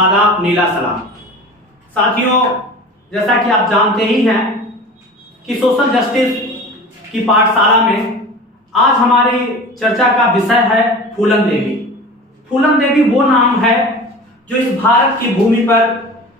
आदाब, नीला सलाम। साथियों, जैसा कि आप जानते ही हैं कि सोशल जस्टिस की पाठशाला में आज हमारी चर्चा का विषय है फूलन देवी। फूलन देवी वो नाम है जो इस भारत की भूमि पर,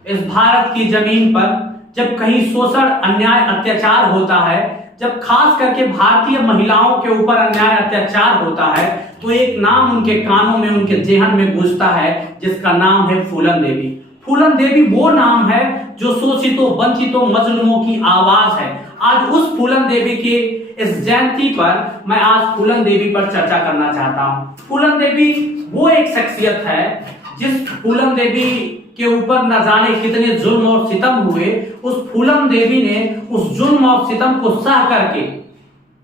इस भारत की जमीन पर जब कहीं शोषण, अन्याय, अत्याचार होता है, जब खास करके भारतीय महिलाओं के ऊपर अन्याय अत्याचार होता है, तो एक नाम उनके कानों में, उनके जेहन में गूंजता है, जिसका नाम है फूलन देवी। फूलन देवी वो नाम है जो शोषितों, वंचितों, मजलूमों की आवाज है। आज उस फूलन देवी के इस जयंती पर मैं आज फूलन देवी पर चर्चा करना चाहता हूं। फूलन देवी वो एक शख्सियत है जिस फूलन देवी के ऊपर न जाने कितने जुल्म और सितम हुए। उस फूलन देवी ने उस जुल्म और सितम को सह करके,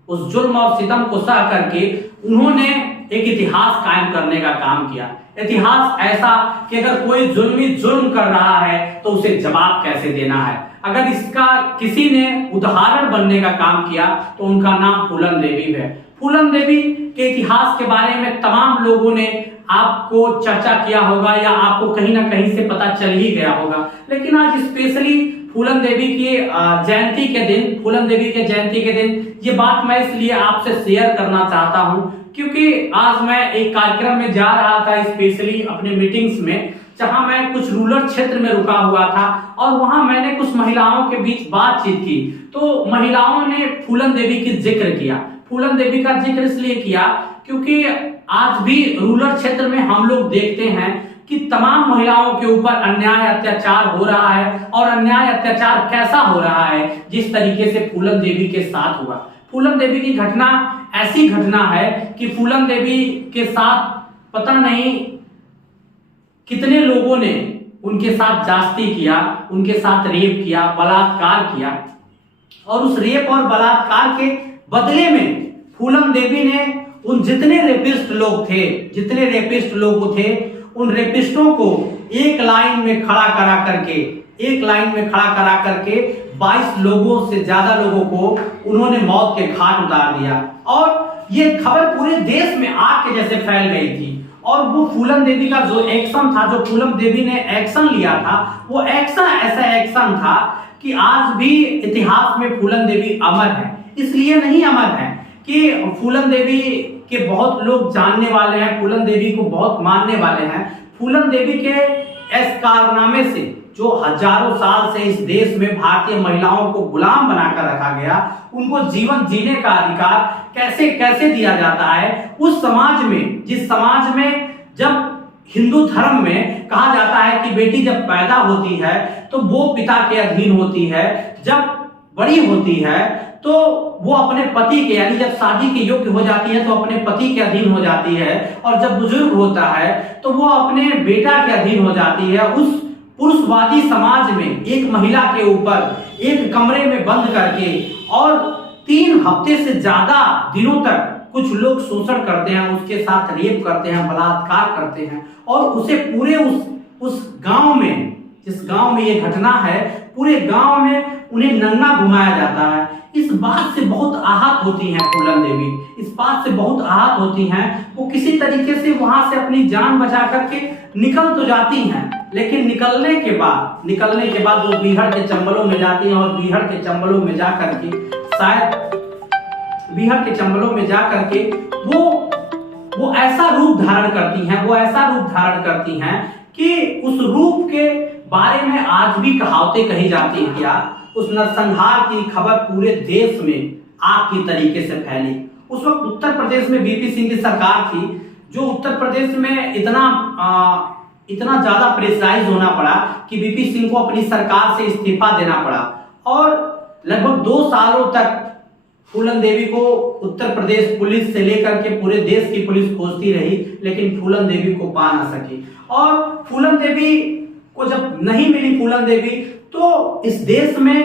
उस जुल्म और सितम को सह करके उन्होंने एक इतिहास कायम करने का काम किया। इतिहास ऐसा कि अगर कोई जुल्मी जुल्म कर रहा है तो उसे जवाब कैसे देना है। अगर इसका किसी ने उदाहरण बनने का काम किया तो उनका नाम फूलन देवी है। फूलन देवी के इतिहास के बारे में तमाम लोगों ने आपको चर्चा किया होगा या आपको कहीं ना कहीं से पता चल ही गया होगा, लेकिन आज स्पेशली फूलन देवी की जयंती के दिन, फूलन देवी के जयंती के दिन ये बात मैं इसलिए आपसे शेयर करना चाहता हूं क्योंकि आज मैं एक कार्यक्रम में जा रहा था, स्पेशली अपने मीटिंग्स में, जहां मैं कुछ रूरल क्षेत्र में रुका हुआ था और वहां मैंने कुछ महिलाओं के बीच बातचीत की। तो महिलाओं ने फूलन देवी की जिक्र किया। फूलन देवी का जिक्र इसलिए किया क्योंकि आज भी रूरल क्षेत्र में हम लोग देखते हैं कि तमाम महिलाओं के ऊपर अन्याय अत्याचार हो रहा है, और अन्याय अत्याचार कैसा हो रहा है, जिस तरीके से फूलन देवी के साथ हुआ। फूलन देवी की घटना ऐसी घटना है कि फूलन देवी के साथ पता नहीं कितने लोगों ने उनके साथ जास्ती किया, उनके साथ रेप किया, बलात्कार किया, और उस रेप और बलात्कार के बदले में फूलन देवी ने उन जितने रेपिस्ट लोग थे, जितने रेपिस्ट लोग थे, उन रेपिस्टों को एक लाइन में खड़ा करा करके, एक लाइन में खड़ा करा करके 22 लोगों से ज्यादा लोगों को उन्होंने मौत के घाट उतार दिया। और ये खबर पूरे देश में आग के जैसे फैल गई थी। और वो फूलन देवी का जो एक्शन था, जो फूलन देवी ने एक्शन लिया था, वो एक्शन ऐसा एक्शन था कि आज भी इतिहास में फूलन देवी अमर है। इसलिए नहीं अमर है कि फूलन देवी के बहुत लोग जानने वाले हैं, फूलन देवी को बहुत मानने वाले हैं। फूलन देवी के इस कारनामे से, जो हजारों साल से इस देश में भारतीय महिलाओं को गुलाम बनाकर रखा गया, उनको जीवन जीने का अधिकार कैसे कैसे दिया जाता है, उस समाज में, जिस समाज में जब हिंदू धर्म में कहा जाता है कि बेटी जब पैदा होती है तो वो पिता के अधीन होती है, जब बड़ी होती है तो वो अपने पति के, यानी जब शादी के योग्य हो जाती है तो अपने पति के अधीन हो जाती है, और जब बुजुर्ग होता है तो वो अपने बेटा के अधीन हो जाती है। उस पुरुषवादी समाज में एक महिला के ऊपर एक कमरे में बंद करके और 3 हफ्ते से ज्यादा दिनों तक कुछ लोग शोषण करते हैं, उसके साथ रेप करते हैं, बलात्कार करते हैं, और उसे पूरे उस गांव में, जिस गांव में ये घटना है, पूरे गांव में उन्हें नंगा घुमाया जाता है। इस बात से बहुत आहत होती हैं फूलन देवी, इस बात से बहुत आहत होती हैं। वो किसी तरीके से वहां से अपनी जान बचा करके निकल तो जाती हैं, लेकिन निकलने के बाद वो बीहड़ के चंबलों में जाती हैं, और बीहड़ के चंबलों में जा करके, शायद बीहड़ के चंबलों में जा करके वो ऐसा रूप धारण करती हैं कि उस रूप के बारे में आज भी कहावतें कही जाती हैं। क्या उस नरसंहार की खबर पूरे देश में आग की तरीके से फैली। उस वक्त उत्तर प्रदेश में वीपी सिंह की सरकार थी, जो उत्तर प्रदेश में इतना ज्यादा प्रेशराइज होना पड़ा कि वीपी सिंह को अपनी सरकार से इस्तीफा देना पड़ा, और लगभग 2 सालों तक फूलन देवी को उत्तर प्रदेश पुलिस से लेकर के पूरे देश की पुलिस खोजती रही, लेकिन फूलन देवी को पा ना सकी। और फूलन देवी को जब नहीं मिली फूलन देवी, तो इस देश में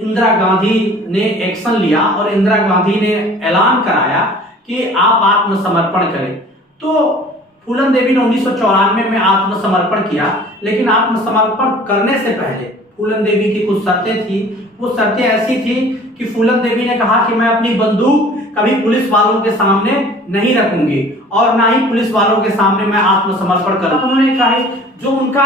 इंदिरा गांधी ने एक्शन लिया, और इंदिरा गांधी ने ऐलान कराया कि आप आत्मसमर्पण करें। तो फूलन देवी ने 1994 में आत्मसमर्पण किया, लेकिन आत्मसमर्पण करने से पहले फूलन देवी की कुछ शर्तें थी। वो शर्तें ऐसी थी कि फूलन देवी ने कहा कि मैं अपनी बंदूक कभी पुलिस वालों के सामने नहीं रखूंगी, और ना ही पुलिस वालों के सामने मैं आत्मसमर्पण करूं। उन्होंने कहा जो उनका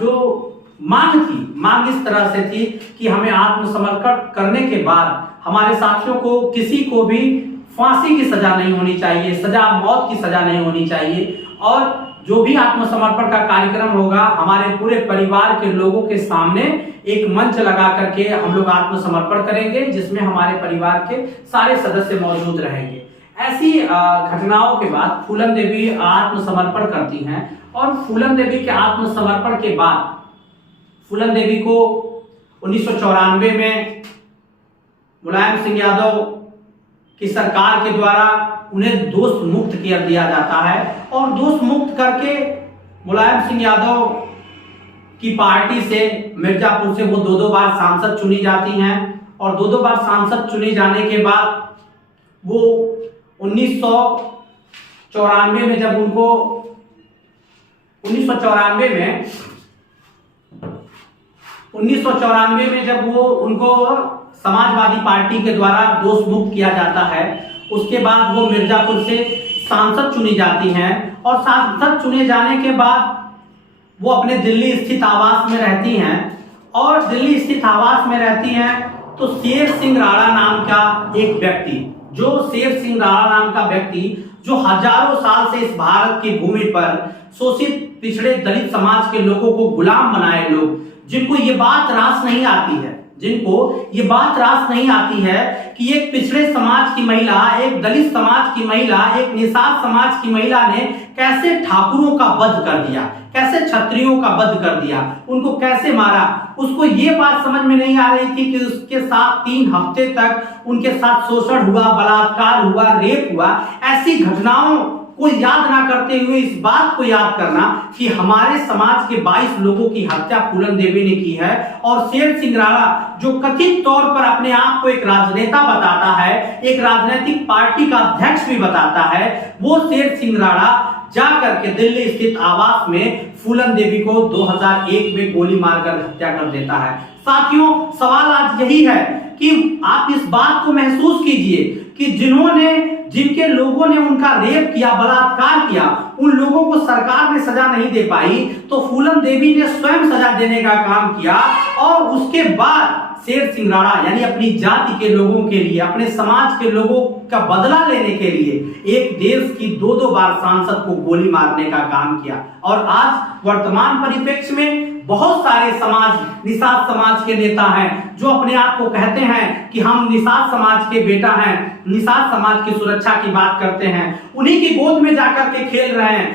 जो मांग इस तरह से थी कि हमें आत्मसमर्पण करने के बाद हमारे साथियों को किसी को भी फांसी की सजा नहीं होनी चाहिए, मौत की सजा नहीं होनी चाहिए, और जो भी आत्मसमर्पण का कार्यक्रम होगा हमारे पूरे परिवार के लोगों के सामने एक मंच लगा करके हम लोग आत्मसमर्पण करेंगे, जिसमें हमारे परिवार के सारे सदस्य मौजूद रहेंगे। ऐसी घटनाओं के बाद फूलन देवी आत्मसमर्पण करती हैं, और फूलन देवी के आत्मसमर्पण के बाद फूलन देवी को 1994 में मुलायम सिंह यादव की सरकार के द्वारा उन्हें दोष मुक्त कर दिया जाता है, और दोष मुक्त करके मुलायम सिंह यादव की पार्टी से मिर्जापुर से वो दो बार सांसद चुनी जाती हैं, और दो बार सांसद चुने जाने के बाद वो 1994 में जब उनको 1994 में जब वो उनको समाजवादी पार्टी के द्वारा दोष मुक्त किया जाता है, उसके बाद वो मिर्जापुर से सांसद चुनी जाती हैं, और सांसद चुने जाने के बाद वो अपने दिल्ली स्थित आवास में रहती हैं, और दिल्ली स्थित आवास में रहती हैं तो शेर सिंह राणा नाम का एक व्यक्ति, जो हजारों साल से इस भारत की भूमि पर शोषित पिछड़े दलित समाज के लोगों को गुलाम बनाए लोग, जिनको ये बात रास नहीं आती है कि एक पिछड़े समाज की महिला, एक दलित समाज की महिला, एक निषाद समाज की महिला ने कैसे ठाकुरों का वध कर दिया, कैसे क्षत्रियों का वध कर दिया, उनको कैसे मारा। उसको ये बात समझ में नहीं आ रही थी कि उसके साथ 3 हफ्ते तक उनके साथ शोषण हुआ, बलात्कार हुआ, रेप हुआ। ऐसी घटनाओं को याद ना करते हुए इस बात को याद करना कि हमारे समाज के 22 लोगों की हत्या फूलन देवी ने की है, और शेर सिंह राणा जो कथित तौर पर अपने आप को एक राजनेता बताता है, एक राजनीतिक पार्टी का अध्यक्ष भी बताता है, वो शेर सिंह राणा जाकर के दिल्ली स्थित आवास में फूलन देवी को 2001 में गोली मारकर हत्या कर देता है। साथियों, सवाल आज यही है कि आप इस बात को महसूस कीजिए कि जिनके लोगों ने उनका रेप किया, बलात्कार किया, उन लोगों को सरकार ने सजा नहीं दे पाई, तो फूलन देवी ने स्वयं सजा देने का काम किया, और उसके बाद शेर सिंह राणा यानी अपनी जाति के लोगों के लिए, अपने समाज के लोगों का बदला लेने के लिए एक देश की 2 बार सांसद को गोली मारने का काम किया। और आज वर्तमान परिप्रेक्ष्य में बहुत सारे निषाद समाज के नेता हैं जो अपने आप को कहते हैं कि हम निषाद समाज के बेटा हैं, निषाद समाज की सुरक्षा की बात करते हैं, उन्हीं की गोद में जाकर के खेल रहे हैं,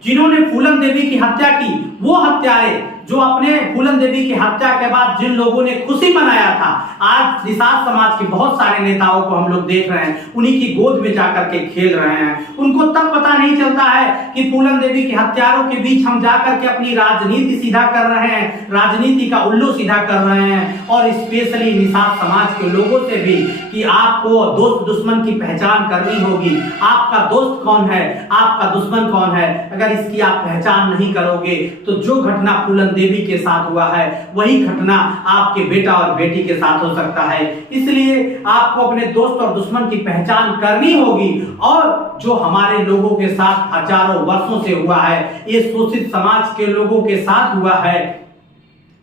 जिन्होंने फूलन देवी की हत्या की, वो हत्यारे जो अपने फूलन देवी की हत्या के बाद जिन लोगों ने खुशी मनाया था, आज निषाद समाज के बहुत सारे नेताओं को हम लोग देख रहे हैं उन्हीं की गोद में जाकर के खेल रहे हैं। उनको तब पता नहीं चलता है कि फूलन देवी के हत्यारों के बीच हम जाकर के अपनी राजनीति सीधा कर रहे हैं, राजनीति का उल्लू सीधा कर रहे हैं। और स्पेशली निषाद समाज के लोगों से भी कि आपको दोस्त दुश्मन की पहचान करनी होगी, आपका दोस्त कौन है, आपका दुश्मन कौन है। अगर इसकी आप पहचान नहीं करोगे तो जो घटना फूलन देवी के साथ हुआ है वही घटना आपके बेटा और बेटी के साथ हो सकता है। इसलिए आपको अपने दोस्त और दुश्मन की पहचान करनी होगी, और जो हमारे लोगों के साथ हजारों वर्षों से हुआ है, ये शोषित समाज के लोगों के साथ हुआ है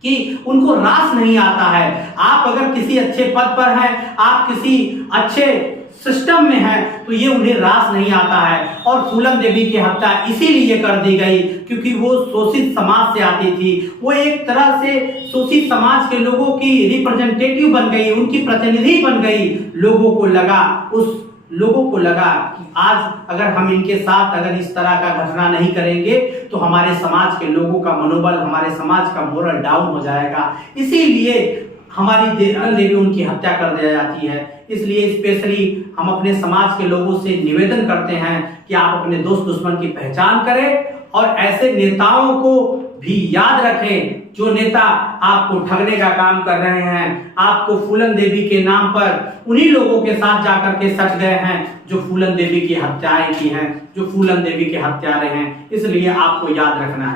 कि उनको रास नहीं आता है। आप अगर किसी अच्छे पद पर हैं, आप किसी अच्छे सिस्टम में है, तो ये उन्हें रास नहीं आता है। और फूलन देवी की हत्या इसीलिए कर दी गई क्योंकि वो शोषित समाज से आती थी, वो एक तरह से शोषित समाज के लोगों की रिप्रेजेंटेटिव बन गई, उनकी प्रतिनिधि बन गई। लोगों को लगा कि आज अगर हम इनके साथ अगर इस तरह का घटना नहीं करेंगे तो हमारे समाज के लोगों का मनोबल, हमारे समाज का मोरल डाउन हो जाएगा। इसीलिए हमारी देवी उनकी हत्या कर दी जाती है। इसलिए स्पेशली हम अपने समाज के लोगों से निवेदन करते हैं कि आप अपने दोस्त दुश्मन की पहचान करें, और ऐसे नेताओं को भी याद रखें जो नेता आपको ठगने का काम कर रहे हैं, आपको फूलन देवी के नाम पर उन्हीं लोगों के साथ जाकर के सट गए हैं जो फूलन देवी की हत्याएं की हैं, जो फूलन देवी के हत्यारे हैं। इसलिए आपको याद रखना है।